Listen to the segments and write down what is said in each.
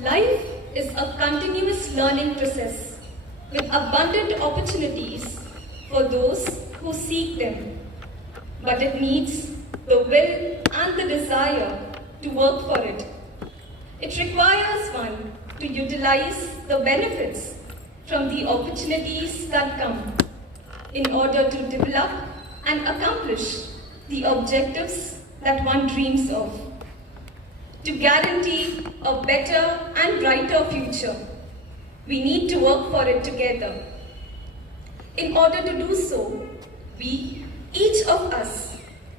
Life is a continuous learning process with abundant opportunities for those who seek them. But it needs the will and the desire to work for it. It requires one to utilize the benefits from the opportunities that come in order to develop and accomplish the objectives that one dreams of. To guarantee a better and brighter future, we need to work for it together. In order to do so, we, each of us,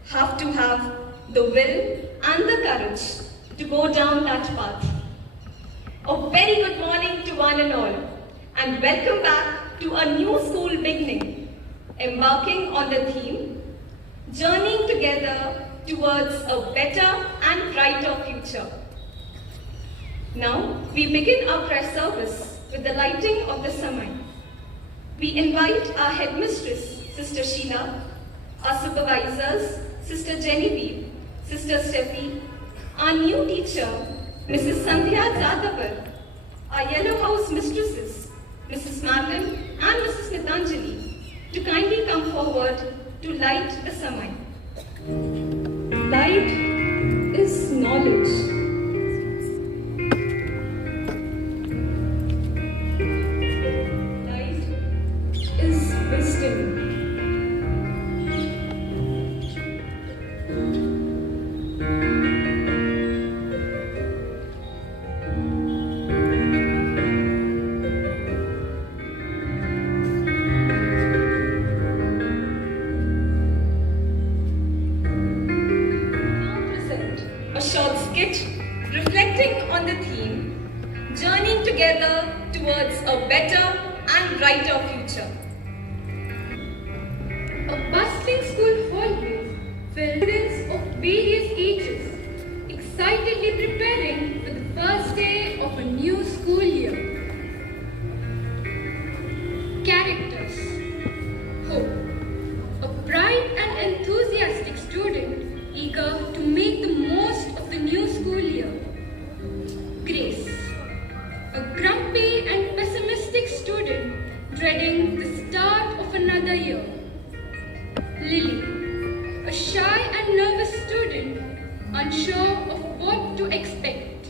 have to have the will and the courage to go down that path. A very good morning to one and all, and welcome back to a new school beginning, embarking on the theme, journeying together towards a better and brighter future. Now, we begin our prayer service with the lighting of the Samay. We invite our headmistress, Sister Sheila, our supervisors, Sister Genevieve, Sister Steffi, our new teacher, Mrs. Sandhya Jadhavar, our Yellow House mistresses, Mrs. Martin and Mrs. Nitanjali, to kindly come forward to light the Samay. Light is knowledge. Light is wisdom. A short skit reflecting on the theme, journeying together towards a better and brighter future. A bustling school hallway filled with students of various ages, excitedly preparing for the first day of a new school year. Characters: Hope, a bright and enthusiastic student eager to make the most of the new school year. Grace, a grumpy and pessimistic student dreading the start of another year. Lily, a shy and nervous student unsure of what to expect.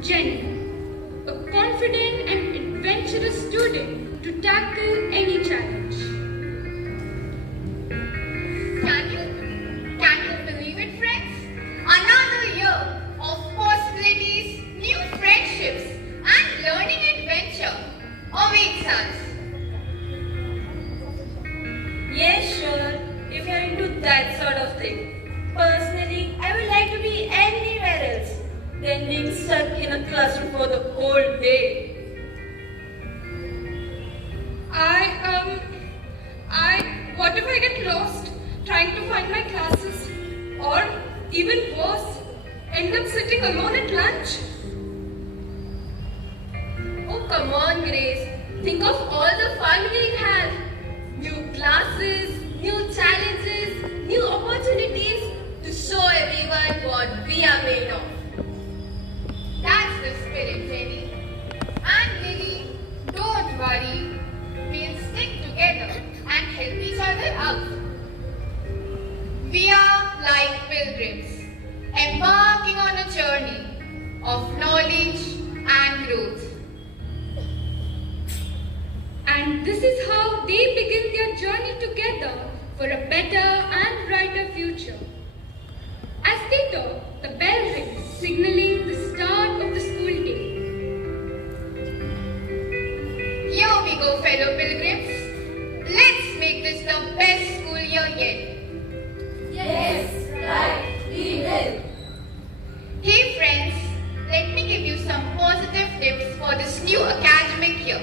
Jenny, a confident and adventurous student to tackle any challenge. Can you believe it, friends? Another year of possibilities, new friendships, and learning adventure awaits us. Yes, sure, if you're into that sort of thing. Personally, I would like to be anywhere else than being stuck in a classroom for the whole day. What if I get lost trying to find my classes? Or even worse, end up sitting alone at lunch? Oh, come on, Grace. Think of all the fun we'll have. New classes, new challenges, new opportunities to show everyone what we are made of. That's the spirit, Jenny. And Lily, don't worry. We'll stick together and help each other out. We are like pilgrims, embarking on a journey of knowledge and growth. And this is how they begin their journey together for a better and brighter future. As they talk, the bell rings, signaling the start of the school day. Here we go, fellow pilgrims. Let's make this the best school year yet. Yes, right, we will. Hey friends, let me give you some positive tips for this new academic year.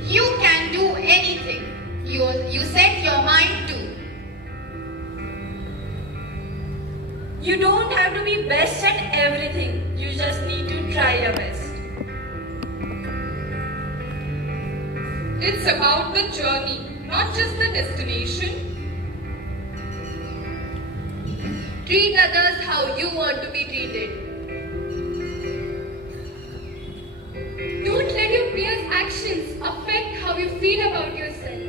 You can do anything you set your mind to. You don't have to be best at everything. You just need to try your best. It's about the journey, not just the destination. Treat others how you want to be treated. actions affect how you feel about yourself.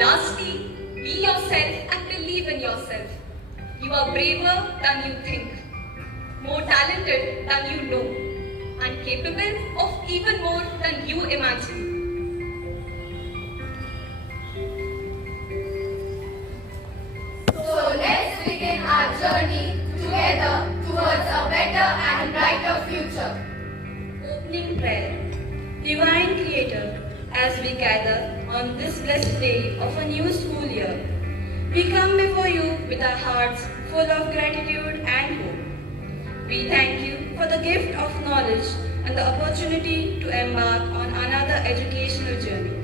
Lastly, be yourself and believe in yourself. You are braver than you think, more talented than you know, and capable of even more than you imagine. So let's begin our journey together towards a better and brighter future. Opening prayer. Divine Creator, as we gather on this blessed day of a new school year, we come before you with our hearts full of gratitude and hope. We thank you for the gift of knowledge and the opportunity to embark on another educational journey.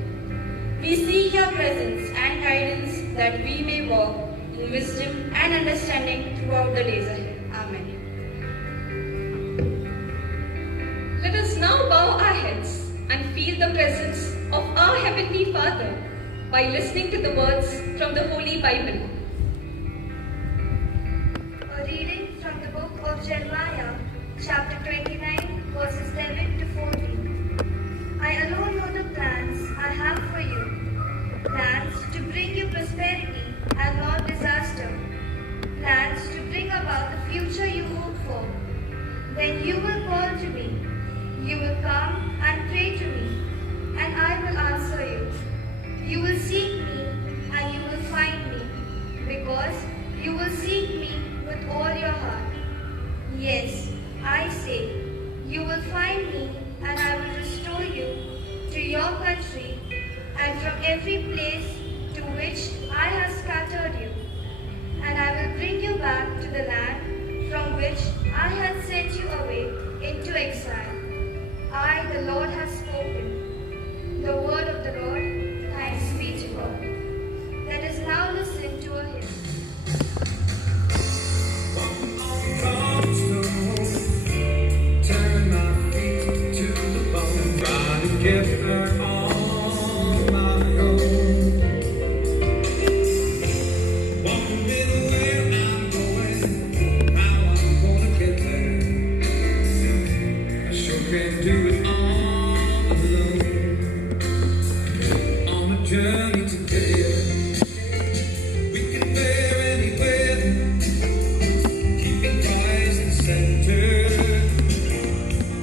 We seek your presence and guidance that we may walk in wisdom and understanding throughout the days ahead. Amen. Let us now bow our heads and feel the presence of our Heavenly Father by listening to the words from the Holy Bible. A reading from the book of Jeremiah, chapter 29, verses 11 to 14. I alone know the plans I have for you, plans to bring you prosperity and not disaster, plans to bring about the future you hope for. Then you will call to me, you will come and pray to me, and I will answer you. You will seek me and you will find me, because you will seek me with all your heart. Yes, I say, you will find me and I will restore you to your country and from every place to which I have scattered you. And I will bring you back to the land from which I had sent you away into exile. I, the Lord, have spoken. The word of the Lord. Thanks be to God. Let us now listen to a hymn. Turn my feet to the bone, try to get her on my own. Won't be where I'm going, how I'm gonna get there. I sure can't do it all alone. On a journey together, we can bear any weather. Keeping Christ the center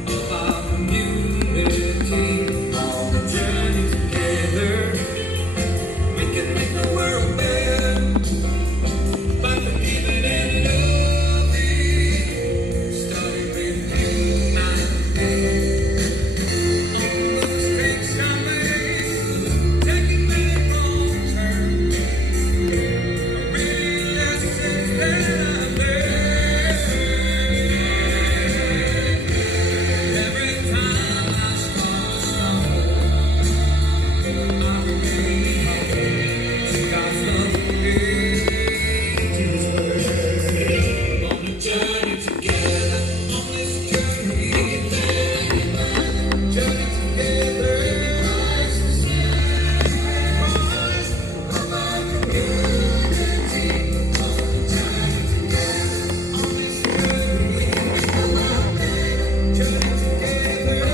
of our community. On the journey together, we can make the world better by forgiving and loving. Starting with you, my day. On the mistakes I made, taking many wrong turns. Real lessons that I learned. Every time I start to stumble, I remain humble. God's love is His word. On the journey together, on this journey together, journey together. Christ is Christ of our community. On the journey together, on this journey together,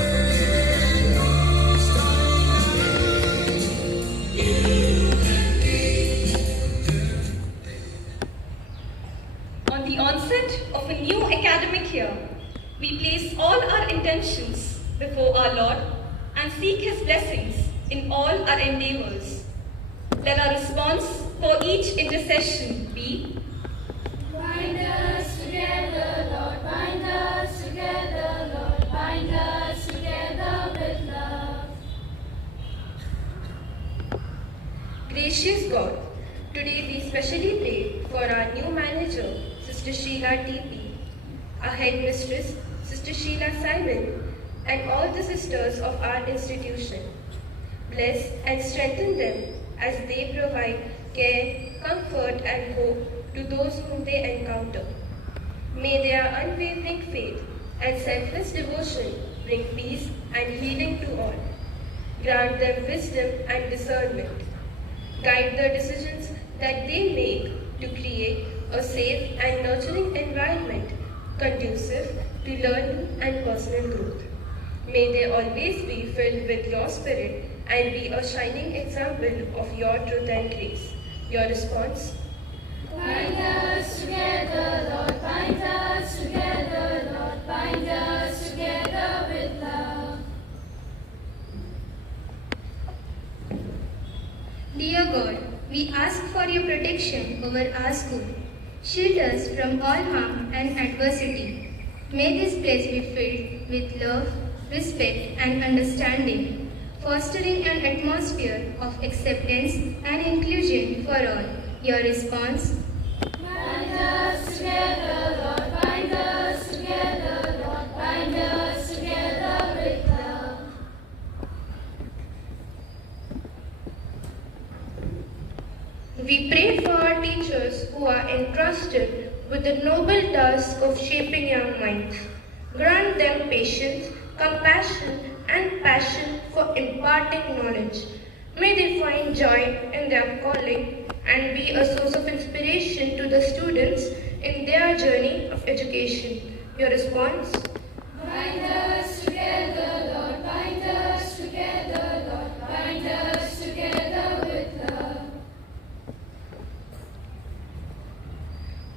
On the onset of a new academic year, we place all our intentions before our Lord and seek His blessings in all our endeavors. Let our response for each intercession be, Bind us together, Lord, bind us together, Lord, bind us together with love. Gracious God, today we specially pray for our new manager, Sister Sheila TP, our headmistress, Sister Sheila Simon, and all the sisters of our institution. Bless and strengthen them as they provide care, comfort, and hope to those whom they encounter. May their unwavering faith and selfless devotion bring peace and healing to all. Grant them wisdom and discernment. Guide the decisions that they make to create a safe and nurturing environment conducive to learning and personal growth. May they always be filled with your spirit and be a shining example of your truth and grace. Your response? Bind us together, Lord, bind us together, Lord, bind us together with love. Dear God, we ask for your protection over our school. Shield us from all harm and adversity. May this place be filled with love, respect, and understanding, fostering an atmosphere of acceptance and inclusion for all. Your response? Bind us together, Lord, bind us together, Lord, bind us together with love. We pray for our teachers who are entrusted with the noble task of shaping young minds. Grant them patience, compassion, and passion for imparting knowledge. May they find joy in their calling and be a source of inspiration to the students in their journey of education. Your response? Bind us together, Lord, bind us together, Lord, bind us together with love.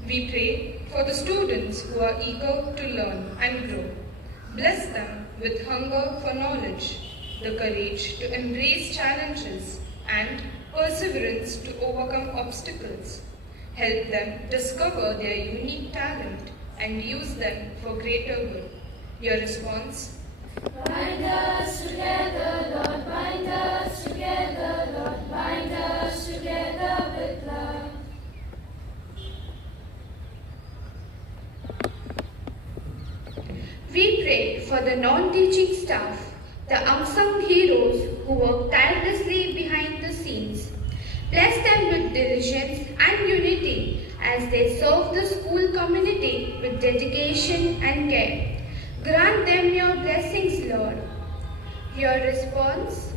We pray for the students who are eager to learn and grow. Bless them with hunger for knowledge, the courage to embrace challenges, and perseverance to overcome obstacles. Help them discover their unique talent and use them for greater good. Your response? Bind us together, Lord, bind us together, Lord, bind us together with love. We pray for the non-teaching staff, the unsung heroes who work tirelessly behind the scenes. Bless them with diligence and unity as they serve the school community with dedication and care. Grant them your blessings, Lord. Your response?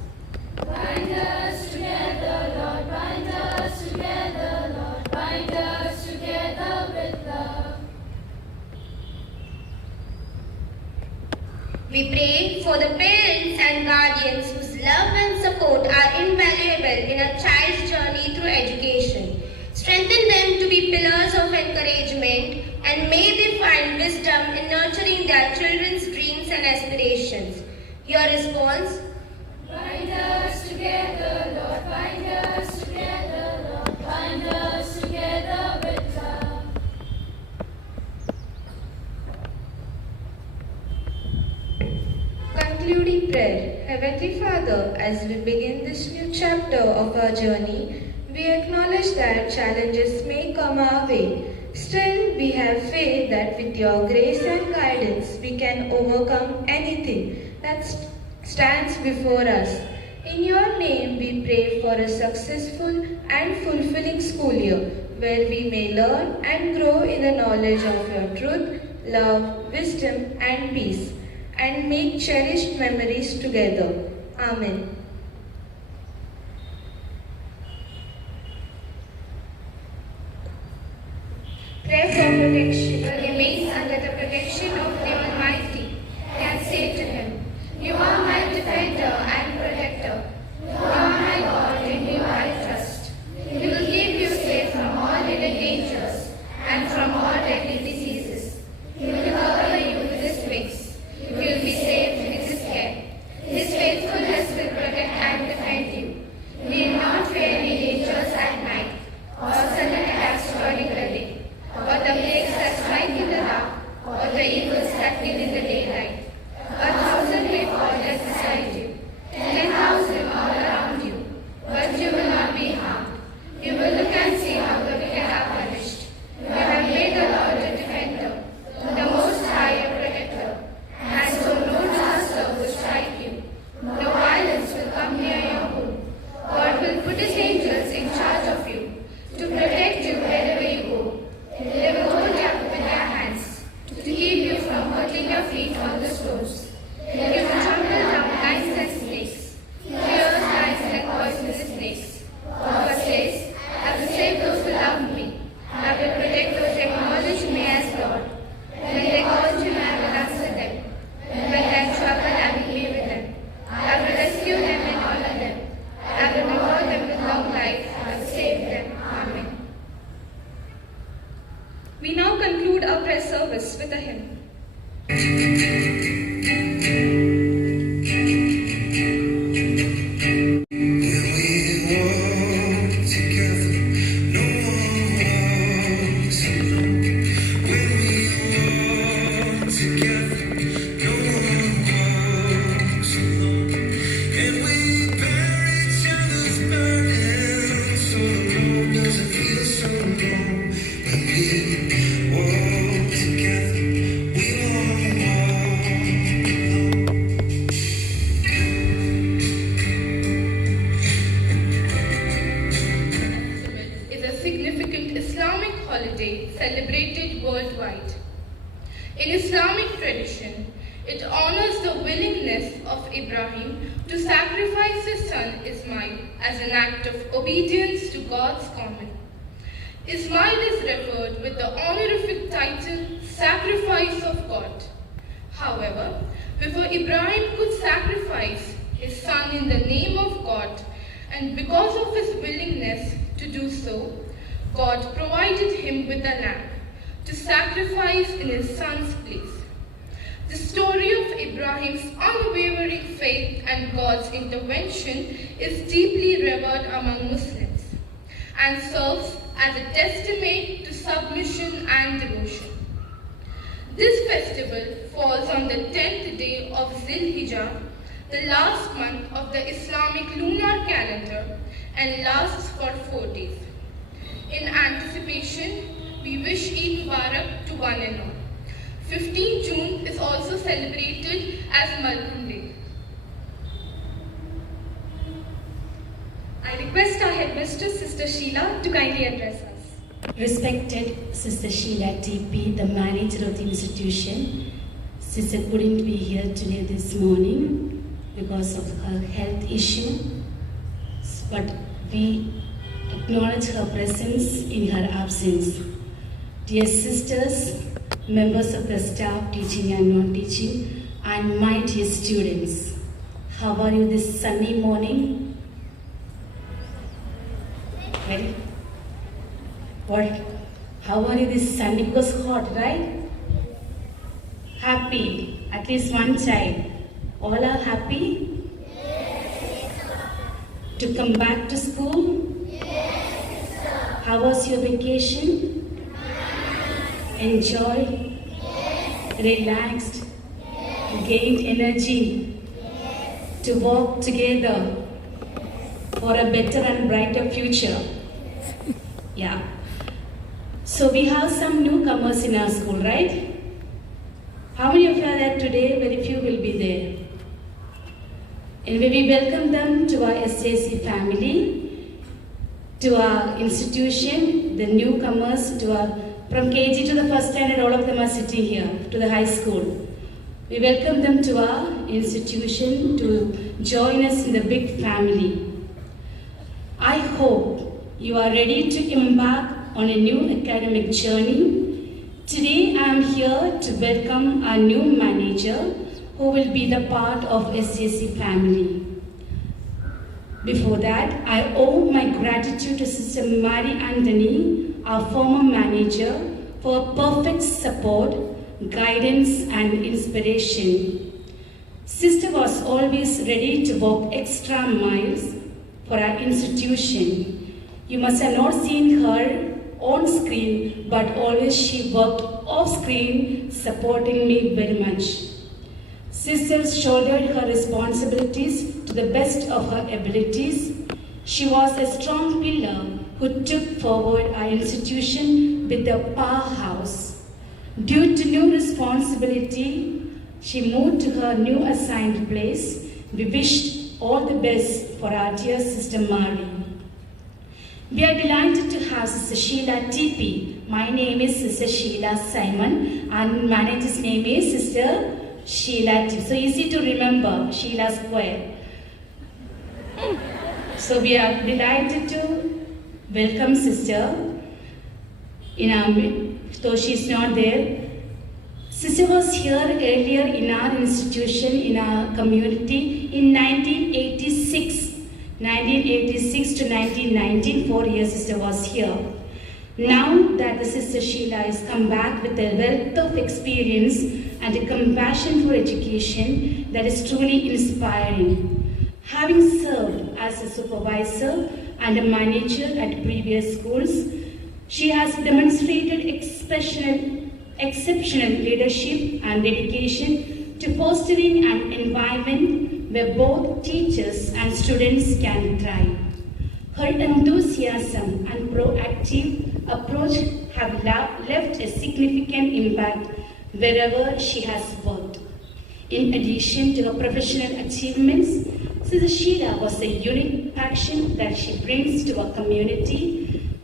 Bind us together, Lord, bind us together, Lord, bind us together with love. We pray for the parents and guardians whose love and support are invaluable in a child's journey through education. Strengthen them to be pillars of encouragement, and may they find wisdom in nurturing their children's dreams and aspirations. Your response? Bind us together, Lord, bind us together, Lord, bind us together with love. Concluding prayer. Heavenly Father, as we begin this new chapter of our journey, we acknowledge that challenges may come our way. Still, we have faith that with your grace and guidance, we can overcome anything that stands before us. In your name, we pray for a successful and fulfilling school year, where we may learn and grow in the knowledge of your truth, love, wisdom, and peace, and make cherished memories together. Amen. Pray for protection. Remains under the protection of the Almighty. Can say to Him, You are my defender and protector. You are my God, in you I trust. He will keep you safe from all hidden dangers and from all deadly diseases. He will cover you with His wings. You will be safe with His care. His faithfulness will protect and defend you. You need not fear any dangers at night, or sudden attacks during the day, or the plagues that strike in the dark, or the evils that kill in the daylight. 1,000 our prayer service with a hymn. Is a significant Islamic holiday celebrated worldwide. In Islamic tradition, it honors the willingness of Ibrahim to sacrifice his son Ismail as an act of obedience to God's command. Ismail is referred with the honorific title Sacrifice of God. However, before Ibrahim could sacrifice his son in the name of God, and because of his willingness to do so, God provided him with a lamb to sacrifice in his son's place. The story of Ibrahim's unwavering faith and God's intervention is deeply revered among Muslims and serves as a testament to submission and devotion. This festival falls on the 10th day of Zil-Hijjah, the last month of the Islamic lunar calendar, and lasts for 4 days. In anticipation, we wish Eid Mubarak to one and all. 15 June is also celebrated as Malkum Day. I request our headmistress, Sister Sheila, to kindly address us. Respected Sister Sheila TP, the manager of the institution, Sister couldn't be here today this morning because of her health issue, but we acknowledge her presence in her absence. Dear sisters, members of the staff, teaching and non-teaching, and my dear students, how are you this sunny morning? Ready? What? How are you this Sunday? Because hot, right? Happy. At least one child. All are happy? Yes. To come back to school? Yes. How was your vacation? Enjoy? Yes. Relaxed? Yes. Gained energy? Yes. To work together for a better and brighter future? Yeah. So we have some newcomers in our school, right? How many of you are there today? Very few will be there. Anyway, we welcome them to our SJC family, to our institution, the newcomers, from KG to the first standard, all of them are sitting here, to the high school. We welcome them to our institution to join us in the big family. I hope you are ready to embark on a new academic journey. Today I am here to welcome our new manager who will be the part of SJC family. Before that, I owe my gratitude to Sister Mary Anthony, our former manager, for perfect support, guidance and inspiration. Sister was always ready to walk extra miles for our institution. You must have not seen her on screen, but always she worked off screen, supporting me very much. Sister shouldered her responsibilities to the best of her abilities. She was a strong pillar who took forward our institution with a powerhouse. Due to new responsibility, she moved to her new assigned place. We wished all the best for our dear Sister Mary. We are delighted to have Sister Sheila TP. My name is Sister Sheila Simon and manager's name is Sister Sheila TP. So easy to remember, Sheila Square. So we are delighted to welcome Sister in our midst, though she is not there. Sister was here earlier in our institution, in our community in 1986. 1986 to 1919, 4 years Sister was here. Now that the Sister Sheila has come back with a wealth of experience and a compassion for education that is truly inspiring. Having served as a supervisor and a manager at previous schools, she has demonstrated exceptional leadership and dedication to fostering an environment where both teachers and students can thrive. Her enthusiasm and proactive approach have left a significant impact wherever she has worked. In addition to her professional achievements, Sister Sheila was a unique passion that she brings to our community.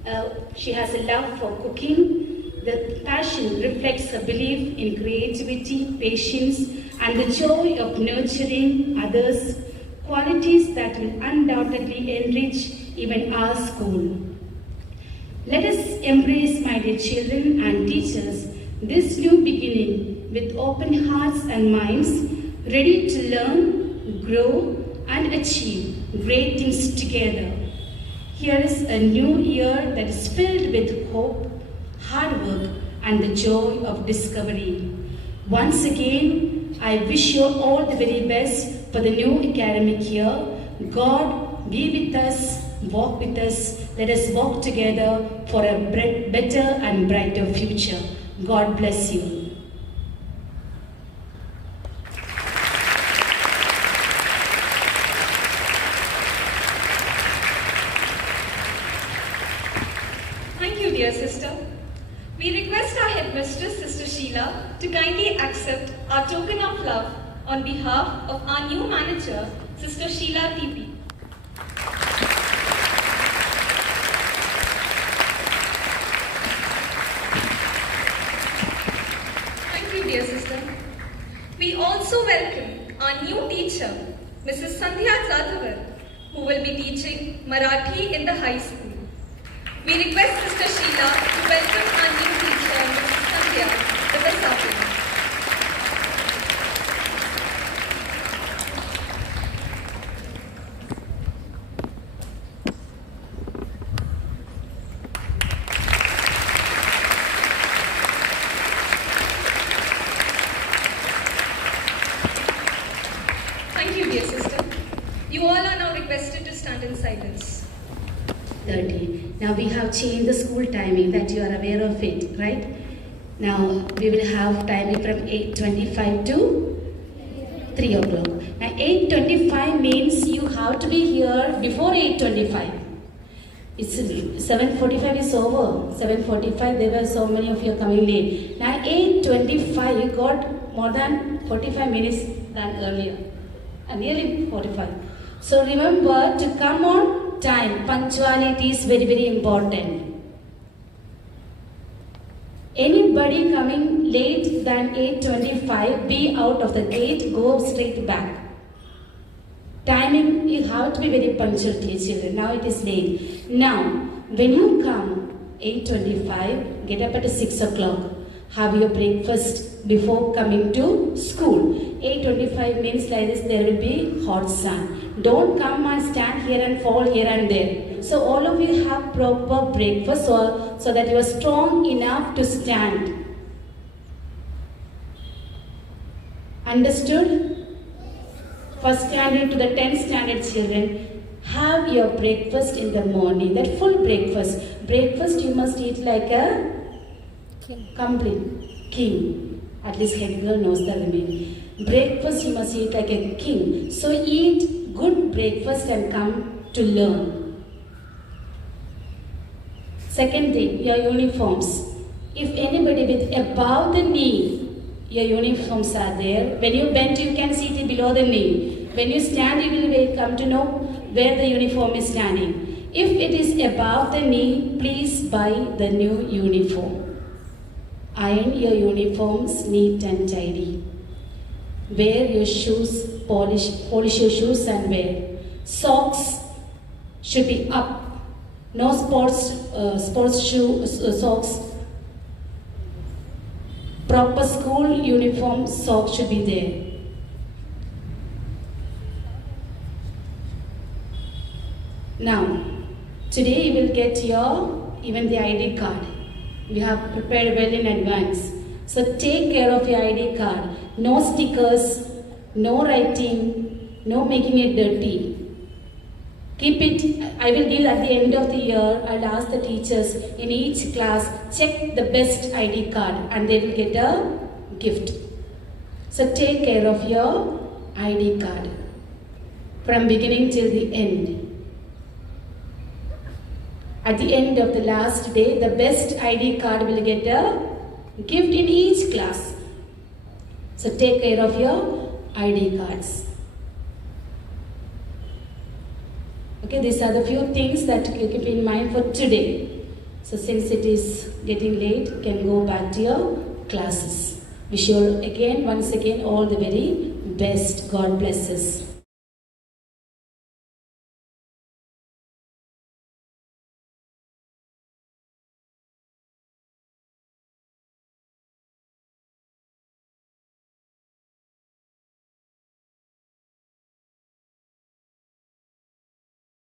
She has a love for cooking. The passion reflects her belief in creativity, patience, and the joy of nurturing others, qualities that will undoubtedly enrich even our school. Let us embrace, my dear children and teachers, this new beginning with open hearts and minds, ready to learn, grow, and achieve great things together. Here is a new year that is filled with hope, hard work, and the joy of discovery. Once again, I wish you all the very best for the new academic year. God be with us, walk with us. Let us walk together for a better and brighter future. God bless you. Thank you, dear sister. We request our headmistress, Sister Sheila, to kindly accept our token of love on behalf of our new manager, Sister Sheila TP. Thank you, dear sister. We also welcome our new teacher, Mrs. Sandhya Jadhavar, who will be teaching Marathi in the high school. We request Sister Sheila to welcome our new teacher, Mrs. Sandhya, with a applause. Thank you, dear sister. You all are now requested to stand in silence. 30. Now we have changed the school timing, that you are aware of it, right? Now we will have timing from 8:25 to 3 o'clock. Now 8:25 means you have to be here before 8:25. It's 7:45 is over. 7:45 there were so many of you coming late. Now 8:25 you got more than 45 minutes than earlier. And nearly 45. So remember to come on time. Punctuality is very, very important. Anybody coming late than 8:25, be out of the gate, go straight back. Timing, you have to be very punctual, dear children. Now it is late. Now, when you come 8:25, get up at 6 o'clock. Have your breakfast before coming to school. 8:25 means like this, there will be hot sun. Don't come and stand here and fall here and there. So all of you have proper breakfast so that you are strong enough to stand. Understood? First standard to the 10th standard children, have your breakfast in the morning. That full breakfast. Breakfast you must eat like a complete king. At least head girl knows the remaining. Breakfast you must eat like a king. So eat good breakfast and come to learn. Second thing, your uniforms. If anybody with above the knee, your uniforms are there. When you bend, you can see it below the knee. When you stand, you will come to know where the uniform is standing. If it is above the knee, please buy the new uniform. Iron your uniforms neat and tidy. Wear your shoes, polish your shoes and wear. Socks should be up. No sports socks. Proper school uniform socks should be there. Now, Today you will get even the ID card. We have prepared well in advance. So take care of your ID card. No stickers, no writing, no making it dirty. Keep it, I will give at the end of the year, I'll ask the teachers in each class, check the best ID card and they will get a gift. So take care of your ID card from beginning till the end. At the end of the last day, the best ID card will get a gift in each class. So take care of your ID cards. Okay, these are the few things that you keep in mind for today. So since it is getting late, you can go back to your classes. Wish you all once again all the very best. God bless us.